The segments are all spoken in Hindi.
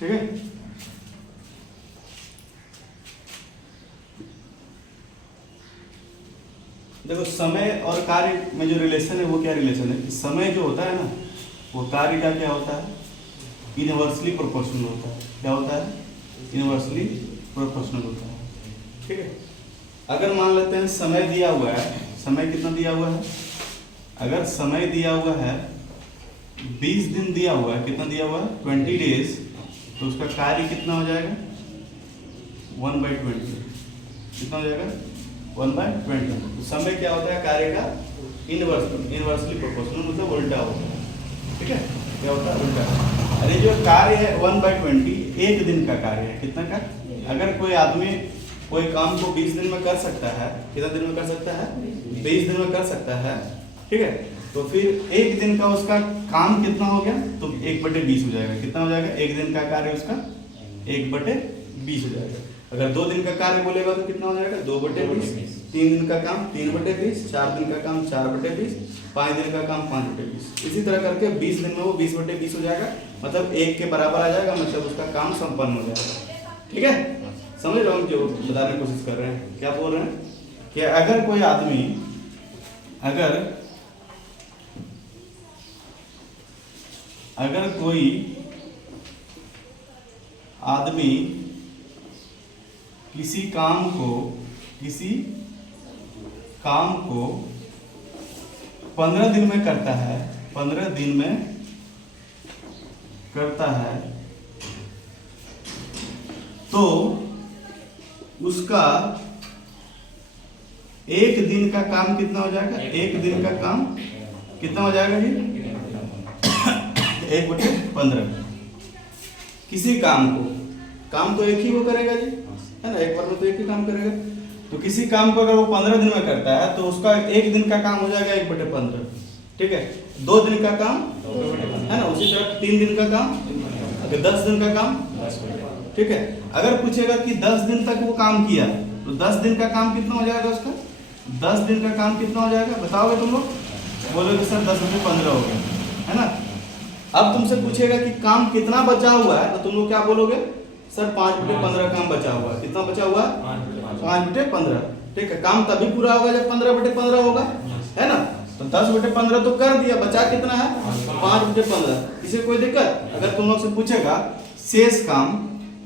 ठीक है। देखो समय और कार्य में जो रिलेशन है वो क्या रिलेशन है, समय जो होता है ना वो कार्य का क्या होता है, इनवर्सली प्रोपोर्शनल होता है। क्या होता है? इनवर्सली प्रोपोर्शनल होता है। ठीक है। अगर मान लेते हैं समय दिया हुआ है, समय कितना दिया हुआ है, अगर समय दिया हुआ है 20 दिन दिया हुआ है, कितना दिया हुआ है 20 डेज, तो उसका कार्य कितना हो जाएगा 1/20। कितना हो जाएगा 1/20। तो समय क्या होता है कार्य का इनवर्सली प्रोपोर्शनल, मतलब उल्टा होता है। ठीक है। क्या होता है उल्टा। अरे जो कार्य है 1/20 एक दिन का कार्य है। कितना का? अगर कोई आदमी कोई काम को 20 दिन में कर सकता है, कितना दिन में कर सकता है 20 दिन में कर सकता है। ठीक है। तो फिर एक दिन का उसका काम कितना हो गया, तो 1/20 हो जाएगा। कितना हो जाएगा? एक दिन का कार्य उसका 1/20 हो जाएगा। अगर 2 दिन का कार्य बोलेगा तो कितना हो जाएगा 2/20। 3 दिन का काम 3/20, 4 दिन का काम 4/20, 5 दिन का काम 5/20। इसी तरह करके 20 दिन में वो 20/20 हो जाएगा, मतलब 1 के बराबर आ जाएगा, मतलब उसका काम संपन्न हो जाएगा। ठीक है। समझ रहे हो हम जो बताने की कोशिश कर रहे हैं? क्या बोल रहे हैं कि अगर कोई आदमी अगर कोई आदमी किसी काम को 15 दिन में करता है, 15 दिन में करता है, तो उसका एक दिन का काम कितना हो जाएगा? एक दिन का काम कितना हो जाएगा जी 1/15। किसी काम तो एक ही वो करेगा जी, है ना, एक बार में तो एक ही काम करेगा। तो किसी काम को अगर वो 15 दिन में करता है तो उसका एक दिन का काम हो जाएगा 1/15। ठीक है। 2 दिन का काम, है ना, उसी तरह 3 दिन का काम, अगर 10 दिन का काम। ठीक है। अगर पूछेगा कि 10 दिन तक वो काम किया तो 10 दिन का काम कितना हो जाएगा उसका? 10 दिन का काम कितना हो जाएगा बताओगे तुम लोग? बोलोगे सर 10/15 हो गया, है ना। अब तुमसे पूछेगा कि काम कितना बचा हुआ है, तो तुम लोग क्या बोलोगे? सर 5/15 काम बचा हुआ है। कितना बचा हुआ है? 5/15। ठीक है। काम तभी पूरा होगा जब 15/15 होगा, है ना। तो 10/15 तो कर दिया, बचा कितना है 5/15। इसे कोई दिक्कत? अगर तुम लोग से पूछेगा शेष काम,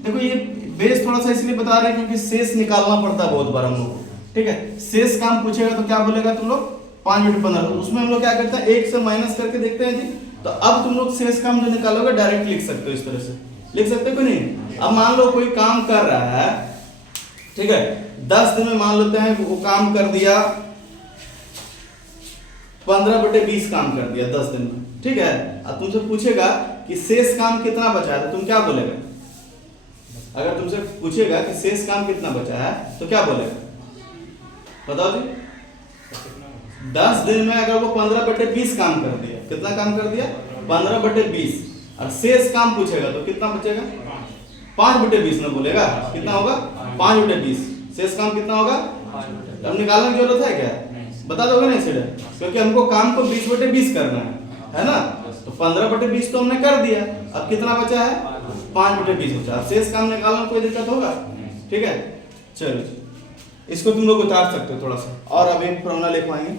देखो ये बेस थोड़ा सा इसलिए बता रहे हैं क्योंकि शेष निकालना पड़ता है बहुत बार हम लोग को। ठीक है। शेष काम पूछेगा तो क्या बोलेगा तुम लोग 5/15। तो उसमें हम लोग क्या करते हैं 1 से माइनस करके देखते हैं जी। तो अब तुम लोग शेष काम जो निकालोगे डायरेक्ट लिख सकते हो, इस तरह से लिख सकते हो कि नहीं। अब मान लो कोई काम कर रहा है, ठीक है, 10 दिन में मान लेते हैं वो काम कर दिया 15/20 काम कर दिया 10 दिन में। ठीक है। अब तुमसे पूछेगा कि शेष काम कितना बचा है, तो तुम क्या बोलेगा? अगर तुमसे पूछेगा कि शेष काम कितना बचा है तो क्या बोलेगा बताओ जी? 10 दिन में अगर वो 15/20 काम कर दिया, कितना काम कर दिया 15/20, और शेष काम पूछेगा तो कितना बचेगा 5/20 में बोलेगा। कितना होगा 5/20। शेष काम कितना होगा? अब निकालने की जरूरत है क्या? बता दोगे ना सीधे, क्योंकि हमको काम को 20/20 करना है ना। तो 15/20 तो हमने कर दिया, अब कितना बचा है 5/20 बचा। अब शेष काम निकालना कोई दिक्कत होगा? ठीक है। चलो इसको तुम लोग उतार सकते हो थोड़ा सा, और अब एक फॉर्मूला लिखवाएंगे।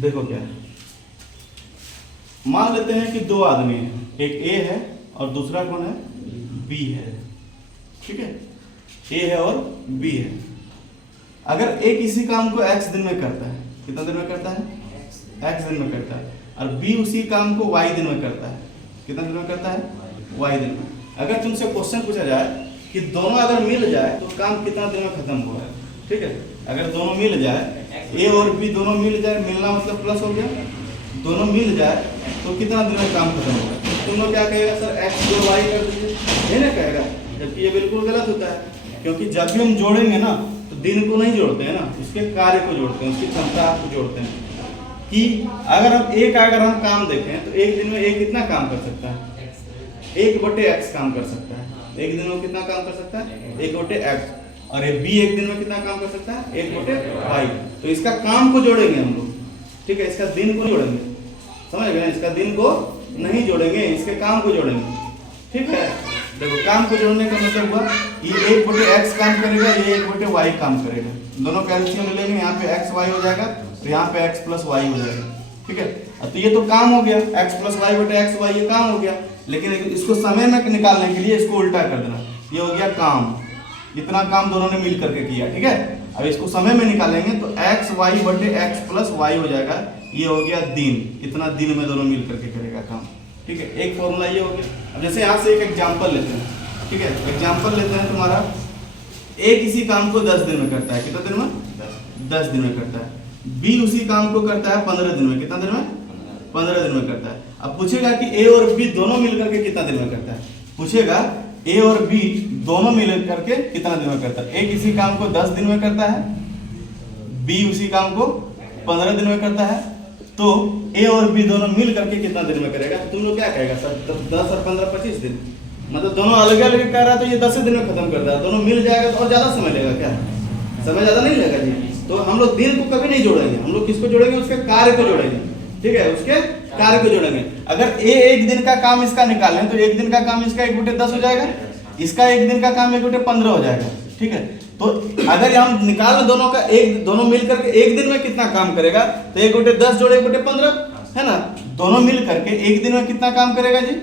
देखो क्या है, मान लेते हैं कि 2 आदमी हैं, एक ए है और दूसरा कौन है बी है। ठीक है। ए है और बी है। अगर ए किसी काम को x दिन में करता है, कितना दिन में करता है x दिन में करता है, और बी उसी काम को y दिन में करता है, कितना दिन में करता है y दिन में। अगर तुमसे क्वेश्चन पूछा जाए कि दोनों अगर मिल जाए तो काम कितना दिन में खत्म होगा, ठीक है, अगर दोनों मिल जाए ए और बी दोनों मिल जाए, मिलना मतलब प्लस हो गया, दोनों मिल जाए तो कितना दिन में काम खत्म होगा। तुम लोग क्या कहेगा सर x जोड़ y कर दीजिए, ये ना कहेगा, जबकि ये बिल्कुल गलत होता है, क्योंकि जब भी हम जोड़ेंगे ना तो दिन को नहीं जोड़ते हैं ना, उसके कार्य को जोड़ते हैं, उसकी क्षमता को जोड़ते हैं। कि अगर हम काम देखें तो एक दिन में एक कितना काम कर सकता है 1/x काम कर सकता है। एक दिन में कितना काम कर सकता है 1/x, और ये बी एक दिन में कितना काम कर सकता है 1/y। तो इसका काम को जोड़ेंगे हम लोग, ठीक है, इसका दिन को नहीं जोड़ेंगे, समझ गए, इसका दिन को नहीं जोड़ेंगे, इसके काम को जोड़ेंगे, ठीक है। देखो काम को जोड़ने का मतलब हुआ ये 1/x काम करेगा, ये 1/y काम करेगा, दोनों का एलसीएम ले लेंगे, यहाँ पे x y हो जाएगा तो यहाँ पे x + y हो जाएगा, ठीक है। तो ये तो काम हो गया, x + y/x y ये काम हो गया, लेकिन इसको समय में निकालने के लिए इसको उल्टा कर देना, ये हो गया काम, इतना काम दोनों ने मिल करके किया, ठीक है। अब इसको समय में निकालेंगे तो x y/x + y हो जाएगा, ये हो गया दिन, इतना दिन में दोनों मिल करके करेगा काम, ठीक है। एक फॉर्मूला ये हो गया। अब जैसे यहाँ से एक एग्जांपल लेते हैं, ठीक है, एग्जांपल लेते हैं, तुम्हारा ए किसी काम को 10 दिन में करता है, कितना दिन में, 10 दिन में करता है। बी उसी काम को करता है 15 दिन में, कितना दिन में, 15 दिन में करता है। अब पूछेगा कि ए और बी दोनों मिल करके कितना दिन में करता है, पूछेगा ए और बी दोनों मिल करके कितना दिन में करता है। ए किसी काम को 10 दिन में करता है, बी उसी काम को 15 दिन में करता है, तो ए और बी दोनों मिल करके कितना दिन में करेगा। तो तुम लोग क्या कहेगा सर, 10 और 15 25 दिन, मतलब दोनों अलग अलग कर रहा है तो ये 10 दिन में खत्म कर रहा है, दोनों मिल जाएगा तो और ज्यादा समय लेगा, क्या समय ज्यादा नहीं लेगा जी। तो हम लोग दिन को कभी नहीं जोड़ेंगे, हम लोग किसको जोड़ेंगे, उसके कार्य को जोड़ेंगे, ठीक है, उसके कार्य को जोड़ेंगे। अगर ए 1 दिन का काम इसका निकालें तो 1 दिन का काम इसका 1/10 हो जाएगा, इसका 1 दिन का काम 1/15 हो जाएगा, ठीक है। तो अगर हम निकाल दोनों का, एक दोनों मिल करके 1 दिन में कितना काम करेगा, तो 1/10 जोड़ 1/15 है ना, दोनों मिल करके 1 दिन में कितना काम करेगा जी,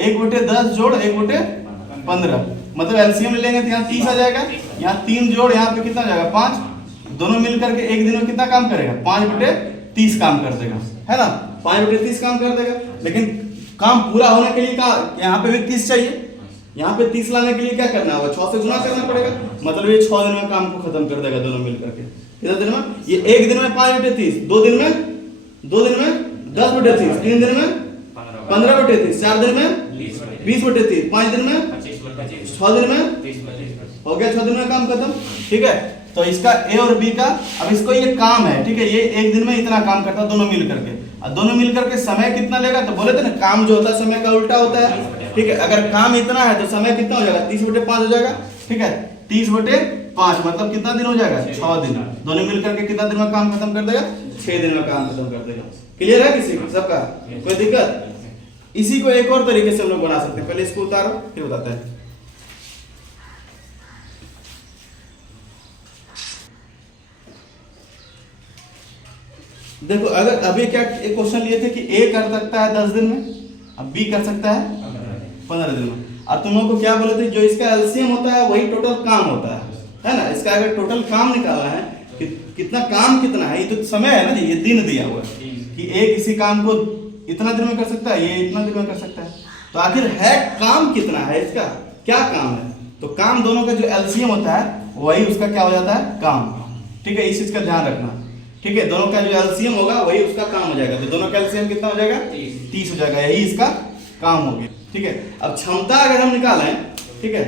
1/10 जोड़ 1/15, मतलब एलसीएम ले लेंगे तो यहाँ 30 आ जाएगा, यहाँ 3 जोड़ यहाँ पे कितना जाएगा 5, दोनों मिल करके 1 दिन में कितना काम करेगा, 5/30 काम कर देगा, है ना, 5/30 काम कर देगा। लेकिन काम पूरा होने के लिए यहाँ पे भी 30 चाहिए, यहाँ पे 30 लाने के लिए क्या करना होगा, 6 से गुना करना पड़ेगा, मतलब ये 6 दिन में काम को खत्म कर देगा दोनों मिल करके। कितना दिन में, ये 1 दिन में 5/30, 2 दिन में 10/30, 3 दिन में 15/30, 4 दिन में 20/30, 5 दिन में 6 दिन में हो गया, 6 दिन में काम खत्म, ठीक है। तो इसका ए और बी का, अब इसको ये काम है, ठीक है, ये 1 दिन में इतना काम करता है दोनों मिल करके, और दोनों मिल करके समय कितना लेगा, तो बोले थे ना काम जो होता है समय का उल्टा होता है, ठीक है। अगर काम इतना है तो समय कितना हो जाएगा, 30/5 हो जाएगा, ठीक है, 30/5 मतलब कितना दिन हो जाएगा, 6 दिन, दोनों मिल करके कितना दिन में काम खत्म कर देगा, 6 दिन में काम खत्म कर देगा। क्लियर है किसी को, सबका कोई दिक्कत। इसी को एक और तरीके से हम लोग बना सकते हैं, पहले इसको उतारो फिर बताते हैं। देखो अगर अभी क्या एक क्वेश्चन लिए थे कि ए कर सकता है 10 दिन में, अब बी कर सकता है 15 दिन में, और तुम लोगों को क्या बोले थे, जो इसका एलसीएम होता है वही टोटल काम होता है ना। इसका अगर टोटल काम निकालना है कि कितना काम कितना है, ये तो समय है ना जी, ये दिन दिया हुआ है कि ए किसी काम को इतना दिन में कर सकता है, ये इतना दिन में कर सकता है, तो आखिर है काम कितना है, इसका क्या काम है। तो काम दोनों का जो एलसीएम होता है वही उसका क्या हो जाता है, काम, ठीक है, इस चीज का ध्यान रखना, ठीक है। दोनों का जो एलसीएम होगा वही उसका काम हो जाएगा, तो दोनों का एलसीएम कितना हो जाएगा, 30 हो जाएगा, यही इसका काम हो गया, ठीक है। अब क्षमता अगर हम निकालें, ठीक है,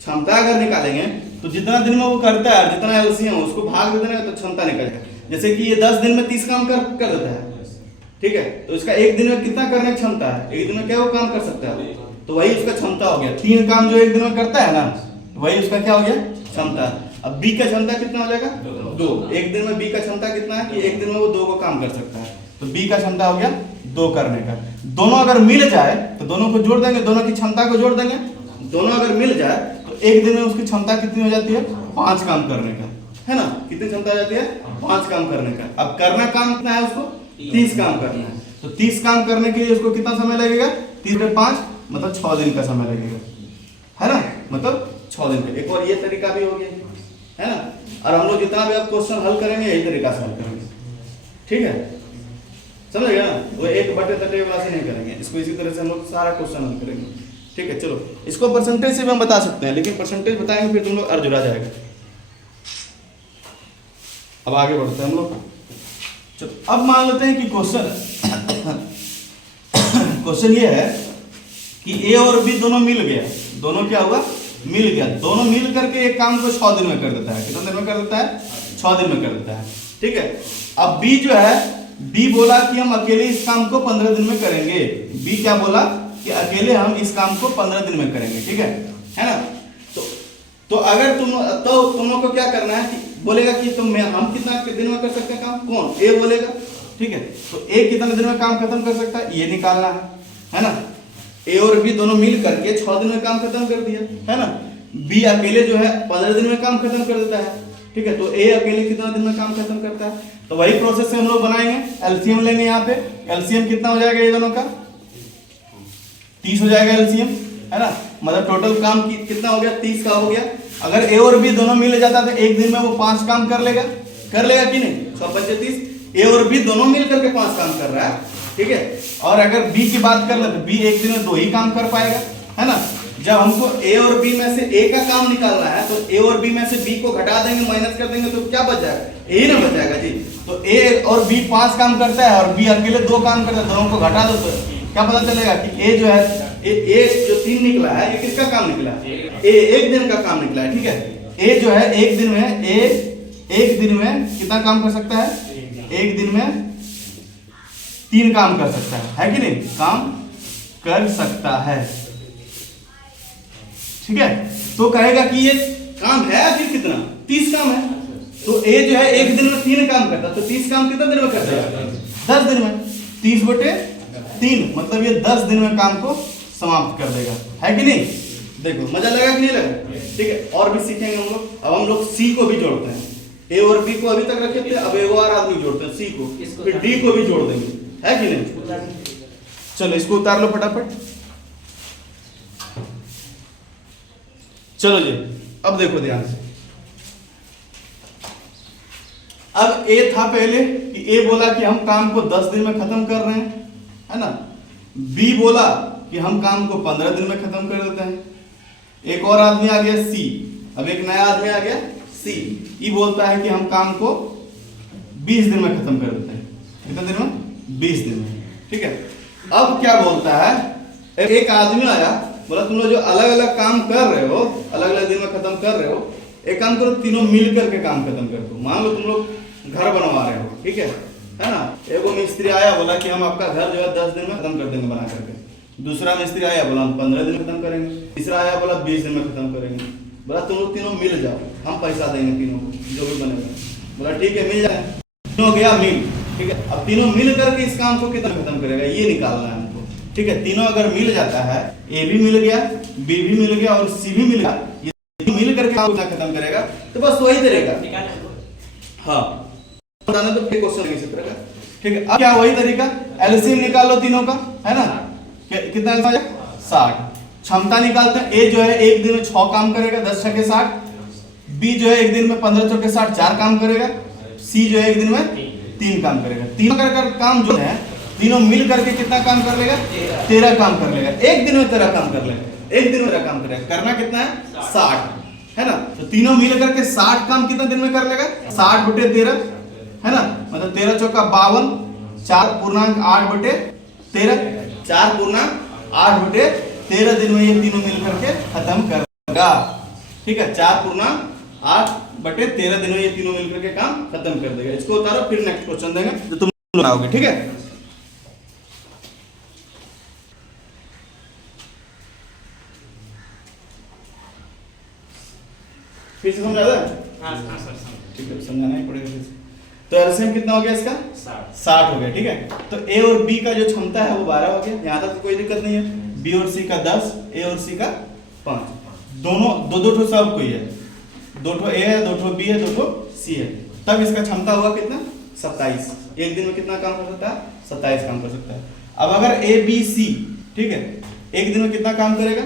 क्षमता अगर निकालेंगे तो जितना दिन में वो करता है, जितना एलसीएम उसको भाग दे देना तो क्षमता निकल जाएगा। जैसे कि ये 10 दिन में 30 काम कर देता है, ठीक है, तो इसका 1 दिन में कितना करने की क्षमता है, 1 दिन में क्या वो काम कर सकता है, तो वही उसका क्षमता हो गया। 3 काम जो 1 दिन में करता है ना, वही उसका क्या हो गया, क्षमता। अब बी का क्षमता कितना हो जाएगा, 2, 1 दिन में बी का क्षमता कितना है कि 1 दिन में वो 2 को काम कर सकता है, तो बी का क्षमता हो गया 2 करने का। दोनों अगर मिल जाए तो दोनों को जोड़ देंगे, दोनों की क्षमता को जोड़ देंगे, दोनों अगर मिल जाए तो 1 दिन में उसकी क्षमता कितनी हो जाती है, 5 काम करने का, है ना, कितनी क्षमता हो जाती है, 5 काम करने का। अब करना काम कितना है उसको, 30 काम करना है, तो 30 काम करने के लिए उसको कितना समय लगेगा, 30/5 मतलब 6 दिन का समय लगेगा, है ना, मतलब 6 दिन का। एक और ये तरीका भी हो गया, है ना। और हम लोग जितना भी आप क्वेश्चन हल करेंगे यही तरीका से हल करेंगे, ठीक है, समझ गए ना। वो 1/30 वाला से नहीं करेंगे, इसको इसी तरह से हम लोग सारा क्वेश्चन हल करेंगे, ठीक है। चलो इसको परसेंटेज से भी हम बता सकते हैं, लेकिन परसेंटेज बताएंगे फिर तुम लोग अर्जुरा जाएगा। अब आगे बढ़ते हैं हम लोग। चलो अब मान लेते हैं कि क्वेश्चन ये है कि ए और बी दोनों मिल गया, दोनों क्या हुआ, मिल गया, दोनों मिल करके एक काम को 6 दिन में कर देता है, कितना दिन में कर देता है, 6 दिन में कर देता है, ठीक है। अब बी जो है, बी बोला कि हम अकेले इस काम को 15 दिन में करेंगे, बी क्या बोला कि अकेले हम इस काम को 15 दिन में करेंगे, ठीक है ना। तो अगर तुम लोग को क्या करना है कि बोलेगा कि हम कितना दिन में कर सकते हैं काम, कौन, ए बोलेगा ठीक है, तो ए कितने दिन में काम खत्म कर सकता है ये निकालना है ना। ए और बी दोनों मिल करके 6 दिन में काम खत्म कर दिया है ना। बी अकेले जो है 15 दिन में काम खत्म कर देता है, ठीक है, तो ए अकेले कितना दिन में काम खत्म करता है। तो वही प्रोसेस से हम लोग बनाएंगे, एलसीएम लेंगे यहाँ पे। एलसीएम कितना हो जाएगा ये दोनों का 30 हो जाएगा एलसीएम, है ना। मतलब टोटल काम कितना हो गया 30 का हो गया। अगर ए और बी दोनों मिल जाता तो एक दिन में वो 5 काम कर लेगा कि नहीं, 6×5 30। ए और बी दोनों मिल करके 5 काम कर रहा है, ठीक है। और अगर बी की बात कर ले तो बी एक दिन में 2 ही काम कर पाएगा, है ना। जब हमको ए और बी में से ए का काम निकालना है तो ए और बी में से बी को घटा देंगे, माइनस कर देंगे, तो क्या बच जाएगा, ए ना बच जाएगा जी। तो ए और बी 5 काम करता है और बी अकेले 2 काम करता है, दोनों को घटा दो तो क्या पता चलेगा कि ए जो है ए जो 3 निकला है ये किसका काम निकला है, ए एक दिन का काम निकला है, ठीक है। ए जो है एक दिन में कितना काम कर सकता है, एक दिन में 3 काम कर सकता है कि नहीं, काम कर सकता है, ठीक है। तो कहेगा कि ये काम है फिर कितना 30 काम है, तो ए जो है एक दिन में 3 काम करता है, तो 30 काम कितना दिन में करता है 10 दिन में, 30/3 मतलब ये 10 दिन में काम को समाप्त कर देगा, है कि नहीं। देखो मजा लगा कि नहीं लगा, ठीक है। और भी सीखेंगे हम लोग। अब हम लोग सी को भी जोड़ते हैं, ए और बी को अभी तक रखे थे, अब एक और आदमी जोड़ते हैं सी को, फिर डी को भी जोड़ देंगे, है कि नहीं। चलो इसको उतार लो फटाफट। चलो जी अब देखो ध्यान से। अब ए था पहले कि ए बोला कि हम काम को 10 दिन में खत्म कर रहे हैं, है ना। बी बोला कि हम काम को 15 दिन में खत्म कर देते हैं। एक और आदमी आ गया सी, अब एक नया आदमी आ गया सी, ये बोलता है कि हम काम को 20 दिन में खत्म कर देते हैं। कितने दिन में 20 दिन में, ठीक है। अब क्या बोलता है, एक आदमी आया बोला तुम लोग जो अलग अलग काम कर रहे हो, अलग अलग दिन में खत्म कर रहे हो, एक काम करो तीनों मिल करके काम खत्म कर दो। मान लो तुम लोग घर बनवा रहे हो, ठीक है ना। एगो मिस्त्री आया बोला कि हम आपका घर जो है 10 दिन में खत्म कर देंगे बना करके। दूसरा मिस्त्री आया बोला हम 15 दिन में खत्म करेंगे। तीसरा आया बोला 20 दिन में खत्म करेंगे। बोला तुम लोग तीनों मिल जाओ, हम पैसा देंगे तीनों को जो भी बनेगा। बोला ठीक है मिल जाए, तीनों गया मिल, ठीक है। अब तीनों मिल करके इस काम को कितना खत्म करेगा ये निकालना है हमको, ठीक है। तीनों अगर मिल जाता है, ए भी मिल गया, बी भी मिल गया और सी भी मिल गया, ये मिल करके काम कितना खत्म करेगा, तो बस वही तरीका। हाँ बताना तो फिर क्वेश्चन इसी तरह का, ठीक है। अब क्या वही तरीका, एलसीएम निकाल लो तीनों का, है ना। कितना 60। क्षमता निकालते हैं, ए जो है एक दिन में 6 काम करेगा 10 छके 60, बी जो है एक दिन में 15 चौके 60 4 काम करेगा, सी जो है एक दिन में 3 काम करेगा। तीनों कर काम जो है तीनों मिल करके कितना काम कर लेगा 13 काम कर लेगा, एक दिन में 13 काम कर लेगा, एक दिन में 13 काम करेगा। करना कितना है 60, है ना। तो तीनों मिल करके 60 काम कितना दिन में कर लेगा 60/13, है ना। मतलब 13 चौका 52, 4.8/13, 4.8/13 दिन में ये तीनों मिल करके खत्म कर देगा, ठीक है। 4.8/13 दिन में ये तीनों मिल करके काम खत्म कर देगा। इसको उतारो फिर नेक्स्ट क्वेश्चन देंगे जो तुम बनाओगे, ठीक है। फिर से समझा दे, ठीक है समझाना ही पड़ेगा फिर से। तो एलसीएम कितना हो गया इसका 60 हो गया, ठीक है। तो ए और बी का जो क्षमता है वो 12 हो गया, यहाँ तक तो कोई दिक्कत नहीं है। बी और सी का 10, ए और सी का 5, दोनों दो ठो सब कोई है, 2 ठो ए है, 2 ठो बी है, 2 ठो सी है। तब इसका क्षमता हुआ कितना 27। एक दिन में कितना काम कर सकता है 27 काम कर सकता है। अब अगर ए बी सी, ठीक है, एक दिन में कितना काम करेगा,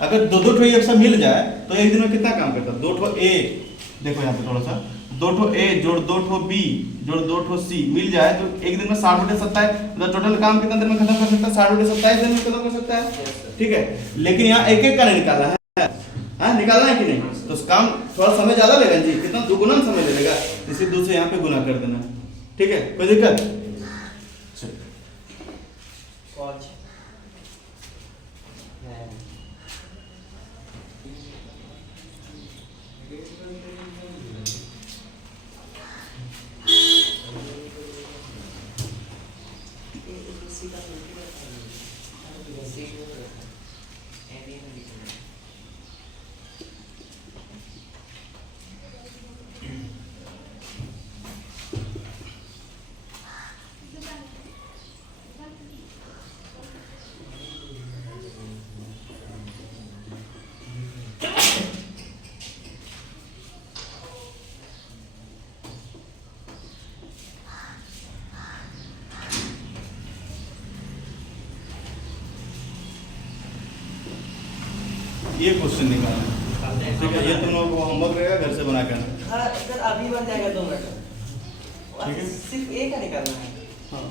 अगर 2 ठो एक साथ मिल जाए तो एक दिन में कितना काम करता है 2 ठो ए, देखो यहाँ पे थोड़ा सा 2 ठो ए जोड़ 2 ठो बी जोड़ 2 ठो सी मिल जाए तो एक दिन में 60/27, मतलब टोटल काम कितना दिन में खत्म कर सकता है 60/27 दिन में खत्म कर सकता है, ठीक है। लेकिन यहाँ एक एक का नहीं निकाला है, हाँ निकालना है कि नहीं, तो काम थोड़ा समय ज्यादा लेगा जी, कितना दुगुना समय लेगा, इसे 2 से यहाँ पे गुना कर देना, ठीक है। कोई दिक्कत ये क्वेश्चन निकालना है, ठीक है। ये तुम लोगों को होमवर्क रहेगा, घर से बना के आना। हाँ सर, अभी बन जाएगा 2 मिनट में। ठीक है। सिर्फ एक का निकालना है। हाँ